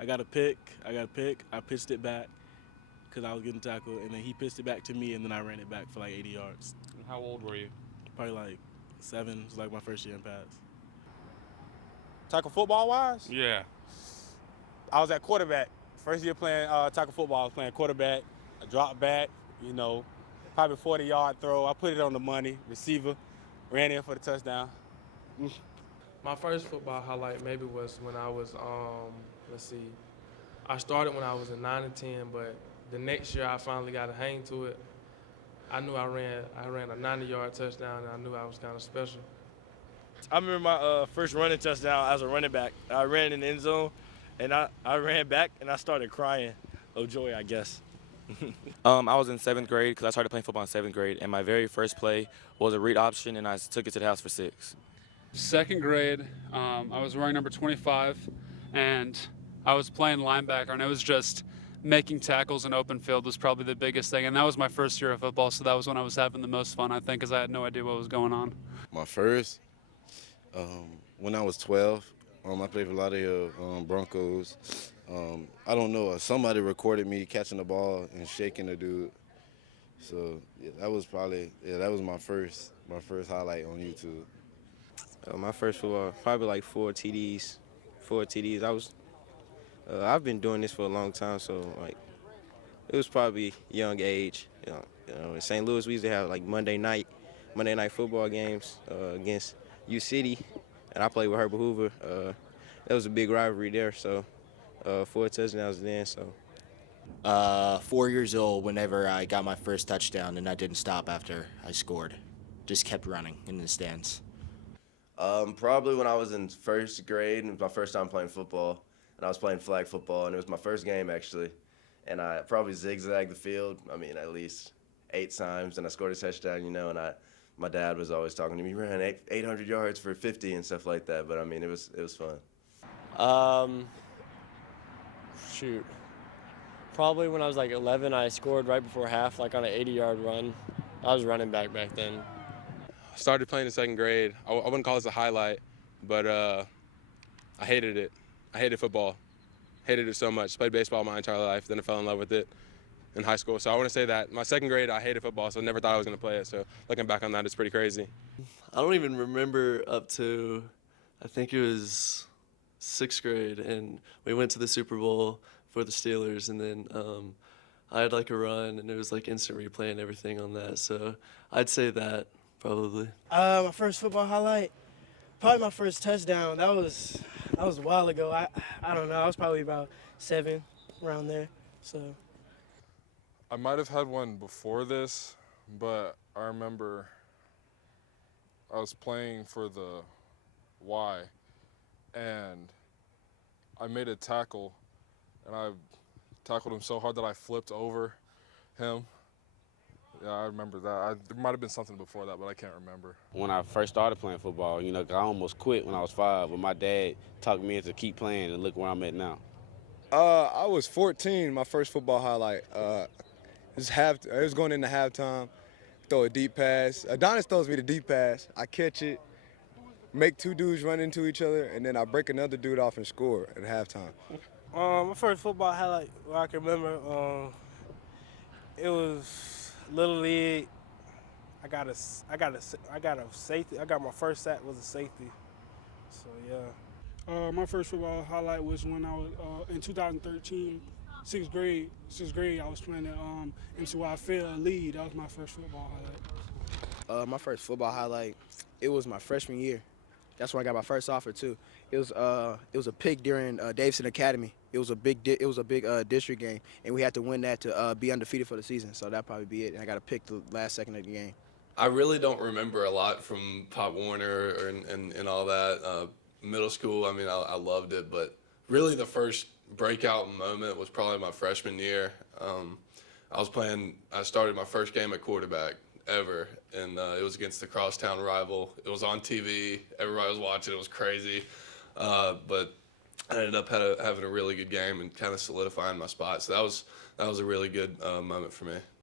I got a pick. I pitched it back because I was getting tackled, and then he pitched it back to me, and then I ran it back for like 80 yards. How old were you? Probably like 7. It was like my first year in pads. Tackle football-wise, Yeah. I was at quarterback. First year playing tackle football, I was playing quarterback. I dropped back, probably 40-yard throw. I put it on the money, receiver, ran in for the touchdown. My first football highlight maybe was when I was, I started when I was in 9 and 10, but the next year I finally got a hang to it. I knew I ran a 90-yard touchdown, and I knew I was kind of special. I remember my first running touchdown as a running back. I ran in the end zone, and I ran back, and I started crying of joy, I guess. I was in 7th grade because I started playing football in 7th grade, and my very first play was a read option, and I took it to the house for 6. 2nd grade, I was wearing number 25, and I was playing linebacker, and it was just making tackles in open field was probably the biggest thing, and that was my first year of football, so that was when I was having the most fun, I think, because I had no idea what was going on. My first, when I was 12, I played for a lot of Broncos. I don't know, somebody recorded me catching the ball and shaking the dude. So yeah, that was my first highlight on YouTube. My first football, probably like 4 TDs. I've been doing this for a long time, so like it was probably young age. In St. Louis we used to have like Monday night football games against U City, and I played with Herbert Hoover. That was a big rivalry there, so 4 touchdowns then. So 4 years old whenever I got my first touchdown, and I didn't stop after I scored. Just kept running in the stands. Probably when I was in 1st grade, and it was my first time playing football, and I was playing flag football, and it was my first game actually, and I probably zigzagged the field, at least 8 times, and I scored a touchdown, and my dad was always talking to me, ran 800 yards for 50 and stuff like that, but it was fun. Probably when I was like 11, I scored right before half, like on an 80-yard run. I was running back then. I started playing in 2nd grade. I wouldn't call this a highlight, but I hated it. I hated football. Hated it so much. Played baseball my entire life, then I fell in love with it in high school. So I want to say that my 2nd grade, I hated football, so I never thought I was going to play it. So looking back on that, it's pretty crazy. I don't even remember up to, I think it was 6th grade, and we went to the Super Bowl for the Steelers, and then I had like a run, and it was like instant replay and everything on that. So I'd say that probably. My first football highlight, probably my first touchdown. That was a while ago. I don't know. I was probably about 7, around there. So I might have had one before this, but I remember I was playing for the Y, and I made a tackle, and I tackled him so hard that I flipped over him. Yeah, I remember that. There might have been something before that, but I can't remember. When I first started playing football, I almost quit when I was 5, but my dad talked me into keep playing, and look where I'm at now. I was 14, my first football highlight. It was going into halftime, throw a deep pass. Adonis throws me the deep pass. I catch it, make 2 dudes run into each other, and then I break another dude off and score at halftime. My first football highlight, I can remember, it was Little League. I got a safety. I got my first sack was a safety. So yeah. My first football highlight was when I was in 2013, 6th grade. 6th grade, I was playing at MCY Lead. That was my first football highlight. My first football highlight, it was my freshman year. That's when I got my first offer too. It was a pick during Davidson Academy. It was a big district game, and we had to win that to be undefeated for the season. So that'd probably be it. And I got to pick the last second of the game. I really don't remember a lot from Pop Warner and all that. Middle school, I loved it, but really the first breakout moment was probably my freshman year. I started my first game at quarterback ever, and it was against the crosstown rival. It was on TV. Everybody was watching. It was crazy. But I ended up having a really good game and kind of solidifying my spot. So that was a really good moment for me.